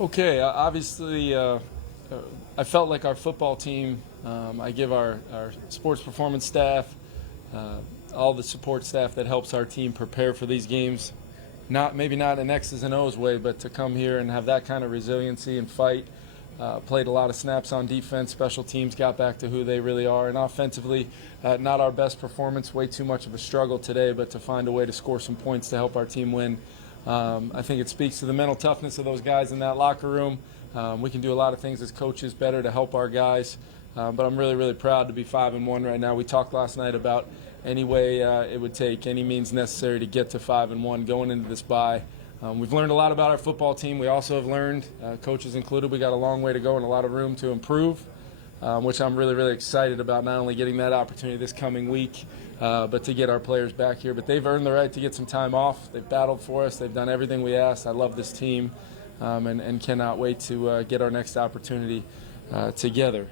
Okay, obviously, I felt like our football team, I give our sports performance staff, all the support staff that helps our team prepare for these games, maybe not an X's and O's way, but to come here and have that kind of resiliency and fight. Played a lot of snaps on defense. Special teams got back to who they really are. And offensively, not our best performance, way too much of a struggle today, but to find a way to score some points to help our team win. I think it speaks to the mental toughness of those guys in that locker room. We can do a lot of things as coaches better to help our guys. But I'm really, really proud to be 5-1 right now. We talked last night about any way it would take, any means necessary to get to 5-1 going into this bye. We've learned a lot about our football team. We also have learned, coaches included, we got a long way to go and a lot of room to improve, which I'm really, really excited about, not only getting that opportunity this coming week, but to get our players back here. But they've earned the right to get some time off. They've battled for us. They've done everything we asked. I love this team and cannot wait to get our next opportunity together.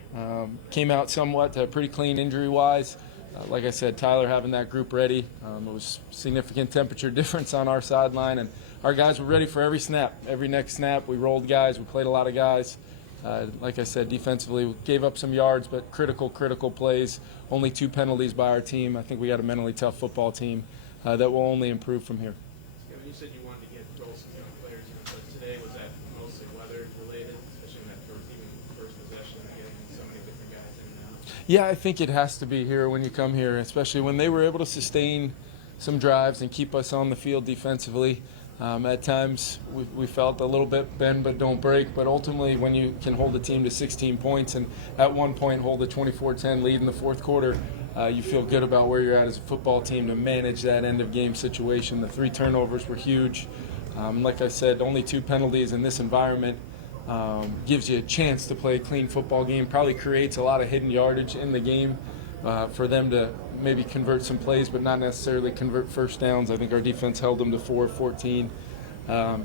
Came out somewhat pretty clean injury-wise. Like I said, Tyler having that group ready. It was significant temperature difference on our sideline, and our guys were ready for every snap, every next snap. We rolled guys. We played a lot of guys. Like I said, defensively, we gave up some yards, but critical plays. Only 2 penalties by our team. I think we got a mentally tough football team that will only improve from here. You said you wanted to get roll some young players, but today was that mostly weather related, especially in that first possession, getting so many different guys in and out? Yeah, I think it has to be here when you come here, especially when they were able to sustain some drives and keep us on the field defensively. At times, we felt a little bit bend but don't break, but ultimately when you can hold a team to 16 points and at one point hold a 24-10 lead in the fourth quarter, you feel good about where you're at as a football team to manage that end-of-game situation. The 3 turnovers were huge. Like I said, only 2 penalties in this environment gives you a chance to play a clean football game, probably creates a lot of hidden yardage in the game for them to maybe convert some plays, but not necessarily convert first downs. I think our defense held them to 4-14.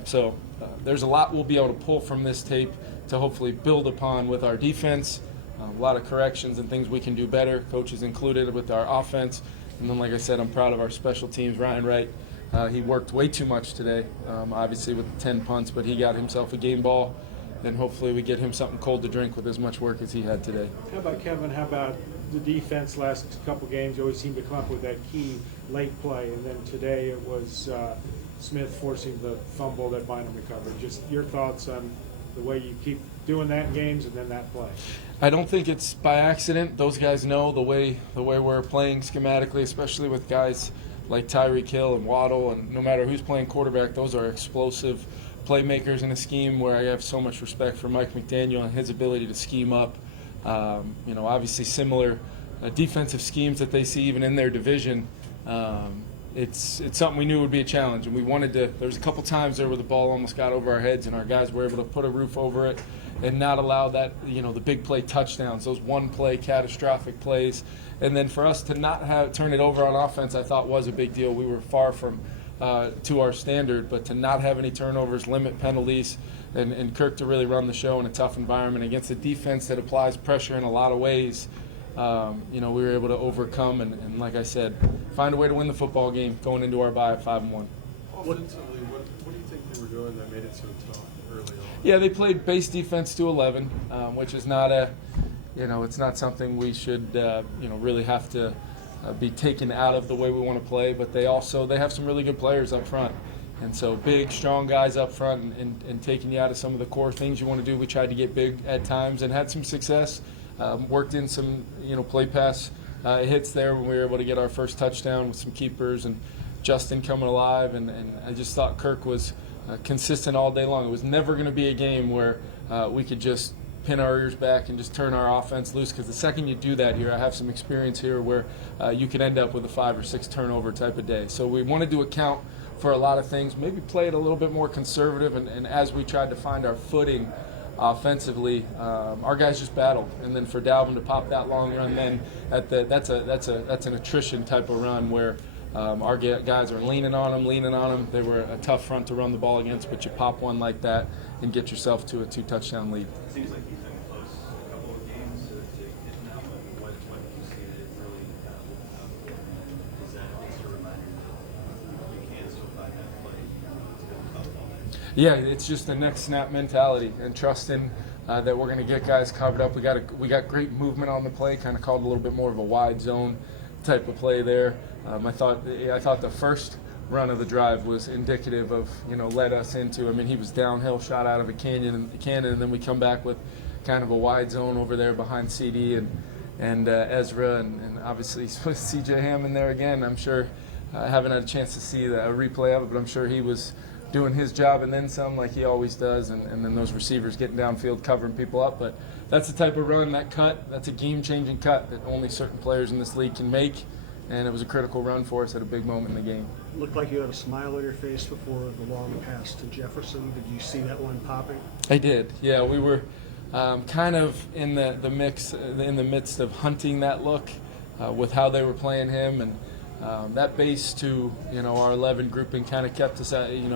So there's a lot we'll be able to pull from this tape to hopefully build upon with our defense. A lot of corrections and things we can do better, coaches included, with our offense. And then, like I said, I'm proud of our special teams. Ryan Wright, he worked way too much today, obviously with 10 punts, but he got himself a game ball. And hopefully we get him something cold to drink with as much work as he had today. How about Kevin? How about the defense last couple games? You always seem to come up with that key late play, and then today it was Smith forcing the fumble that Bynum recovered. Just your thoughts on the way you keep doing that in games and then that play. I don't think it's by accident. Those guys know the way we're playing schematically, especially with guys like Tyreek Hill and Waddle, and no matter who's playing quarterback, those are explosive playmakers in a scheme where I have so much respect for Mike McDaniel and his ability to scheme up. Obviously similar defensive schemes that they see even in their division. It's something we knew would be a challenge, and we wanted to. There was a couple times there where the ball almost got over our heads, and our guys were able to put a roof over it and not allow that, the big play touchdowns, those one-play catastrophic plays. And then for us to not turn it over on offense, I thought was a big deal. We were far from to our standard, but to not have any turnovers, limit penalties, and Kirk to really run the show in a tough environment against a defense that applies pressure in a lot of ways, we were able to overcome and like I said, find a way to win the football game going into our bye at 5-1. Offensively, what do you think they were doing that made it so tough early on? Yeah, they played base defense to 11, which is not it's not something we should, really have to be taken out of the way we want to play, but they have some really good players up front. And so big, strong guys up front and taking you out of some of the core things you want to do. We tried to get big at times and had some success. Worked in some, play pass hits there when we were able to get our first touchdown with some keepers and Justin coming alive. And I just thought Kirk was consistent all day long. It was never going to be a game where we could just pin our ears back and just turn our offense loose, because the second you do that here, I have some experience here where you can end up with a 5 or 6 turnover type of day. So we wanted to account for a lot of things, maybe play it a little bit more conservative, and as we tried to find our footing offensively, our guys just battled. And then for Dalvin to pop that long run, then that's an attrition type of run where our guys are leaning on them. They were a tough front to run the ball against, but you pop one like that and get yourself to a 2-touchdown lead. It seems like you've been close a couple of games to getting out, but what you see that it really kind of opened up? Is that just a reminder that you can still find that play? It's been tough all day? Yeah, it's just the next snap mentality and trusting that we're going to get guys covered up. We got great movement on the play, kind of called a little bit more of a wide zone type of play there. I thought the first run of the drive was indicative of, led us into. I mean, he was downhill, shot out of a cannon, and then we come back with kind of a wide zone over there behind CD and Ezra, and obviously C.J. Hammond there again. I'm sure I haven't had a chance to see a replay of it, but I'm sure he was doing his job and then some, like he always does, and then those receivers getting downfield covering people up. But that's the type of run, that cut, that's a game-changing cut that only certain players in this league can make, and it was a critical run for us at a big moment in the game. Looked like you had a smile on your face before the long pass to Jefferson. Did you see that one popping? I did. Yeah, we were kind of in the mix, in the midst of hunting that look with how they were playing him, and that base to our 11 grouping kind of kept us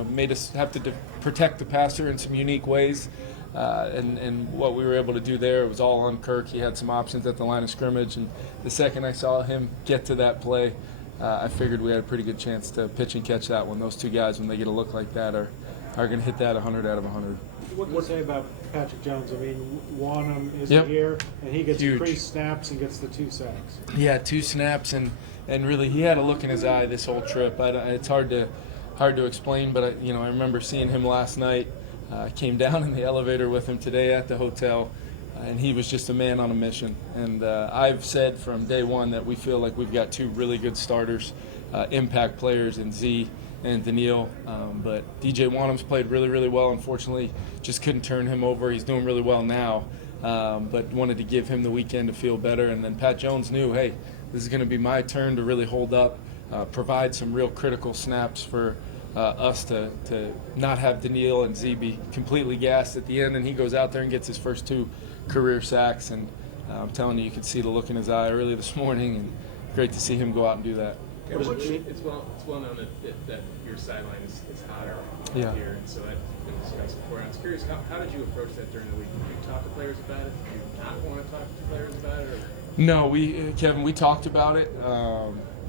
made us have to protect the passer in some unique ways, and what we were able to do there was all on Kirk. He had some options at the line of scrimmage, and the second I saw him get to that play, I figured we had a pretty good chance to pitch and catch that one. Those two guys, when they get a look like that, are going to hit that 100 out of 100. What can you say about Patrick Jones? I mean, Wanham is Yep. here, and he gets Huge. 3 snaps and gets the 2 sacks. Yeah, 2 snaps, and really he had a look in his eye this whole trip. It's hard to explain, but I remember seeing him last night. I came down in the elevator with him today at the hotel, and he was just a man on a mission. And I've said from day one that we feel like we've got 2 really good starters, impact players in Z and Daniil, but DJ Wanham's played really, really well. Unfortunately, just couldn't turn him over. He's doing really well now, but wanted to give him the weekend to feel better. And then Pat Jones knew, hey, this is going to be my turn to really hold up, provide some real critical snaps for us to not have Daniil and Z be completely gassed at the end. And he goes out there and gets his first 2 career sacks. And I'm telling you could see the look in his eye early this morning, and great to see him go out and do that. Yeah, it's well known that your sideline is hotter Yeah. here, and so that was discussed before. I was curious, how did you approach that during the week? Did you talk to players about it? Did you not want to talk to players about it? Or? No, Kevin, we talked about it.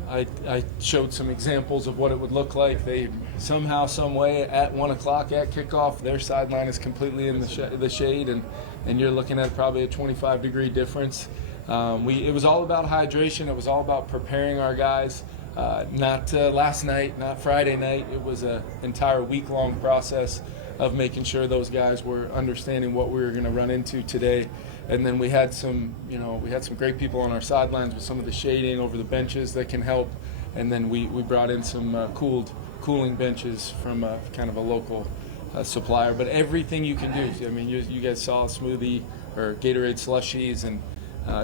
I showed some examples of what it would look like. They somehow, some way, at 1 o'clock at kickoff, their sideline is completely in the shade, and you're looking at probably a 25-degree difference. It was all about hydration. It was all about preparing our guys. Not last night, not Friday night. It was an entire week-long process of making sure those guys were understanding what we were going to run into today. And then we had some great people on our sidelines with some of the shading over the benches that can help. And then we brought in some cooling benches from kind of a local supplier. But everything you can do. I mean, you guys saw smoothie or Gatorade slushies and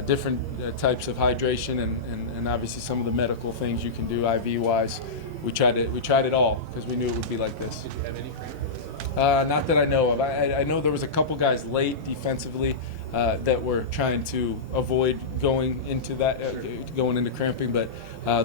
different types of hydration and obviously some of the medical things you can do IV-wise. We tried it all because we knew it would be like this. Did you have any training? Not that I know of. I know there was a couple guys late defensively that were trying to avoid going into cramping, but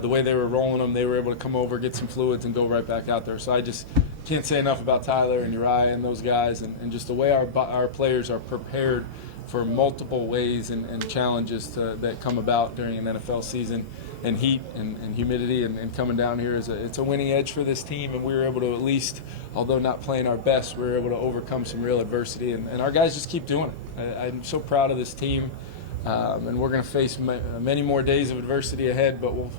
the way they were rolling them, they were able to come over, get some fluids, and go right back out there. So I just can't say enough about Tyler and Uriah and those guys, and just the way our players are prepared for multiple ways and challenges that come about during an NFL season, and heat and humidity and coming down here it's a winning edge for this team, and we were able to at least, although not playing our best, we were able to overcome some real adversity, and our guys just keep doing it. I'm so proud of this team, and we're going to face many more days of adversity ahead, but we'll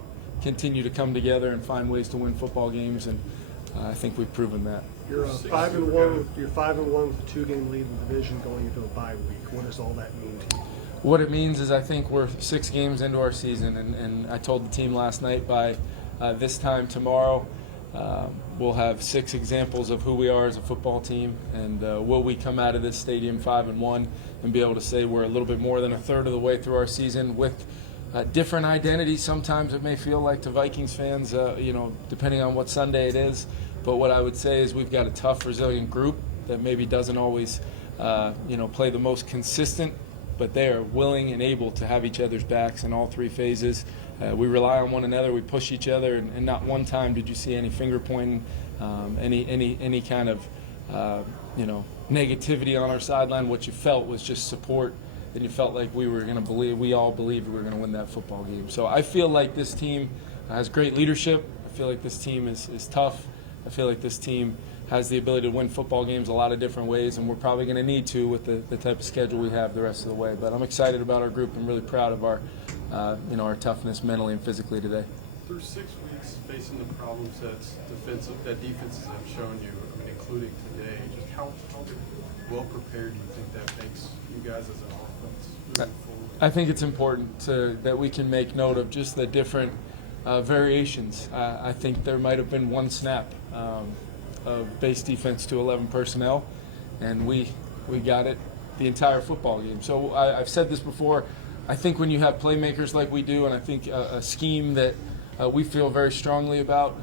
continue to come together and find ways to win football games, and I think we've proven that. You're 5-1. You're 5-1 with a 2-game lead in the division going into a bye week. What does all that mean to you? What it means is I think we're 6 games into our season, and I told the team last night by this time tomorrow we'll have 6 examples of who we are as a football team, and will we come out of this stadium 5-1 and be able to say we're a little bit more than a third of the way through our season with different identities. Sometimes it may feel like to Vikings fans, depending on what Sunday it is. But what I would say is we've got a tough, resilient group that maybe doesn't always, play the most consistent, but they are willing and able to have each other's backs in all 3 phases. We rely on one another. We push each other, and not one time did you see any finger pointing, any kind of, negativity on our sideline. What you felt was just support, and you felt like we all believed we were going to win that football game. So I feel like this team has great leadership. I feel like this team is tough. I feel like this team has the ability to win football games a lot of different ways, and we're probably going to need to with the type of schedule we have the rest of the way. But I'm excited about our group. I'm really proud of our our toughness mentally and physically today. Through 6 weeks, facing the problems that defenses have shown you, I mean, including today, just how well prepared do you think that makes you guys as an offense moving forward? I think it's important that we can make note of just the different variations. I think there might have been one snap of base defense to 11 personnel, and we got it the entire football game. So I've said this before. I think when you have playmakers like we do, and I think a scheme that we feel very strongly about,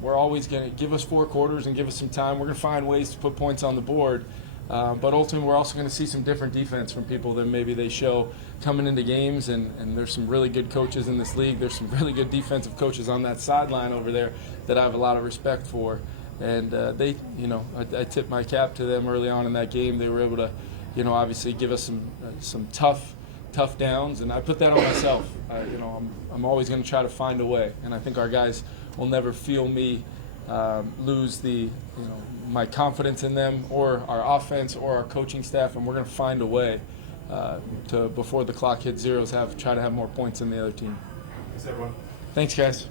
we're always going to give us 4 quarters and give us some time. We're going to find ways to put points on the board. But ultimately, we're also going to see some different defense from people than maybe they show coming into games. And there's some really good coaches in this league. There's some really good defensive coaches on that sideline over there that I have a lot of respect for. And I tip my cap to them early on in that game. They were able to, obviously give us some tough downs, and I put that on myself. I'm always going to try to find a way, and I think our guys will never feel me lose my confidence in them or our offense or our coaching staff, and we're going to find a way to, before the clock hits zeros, try to have more points than the other team. Thanks, everyone. Thanks, guys.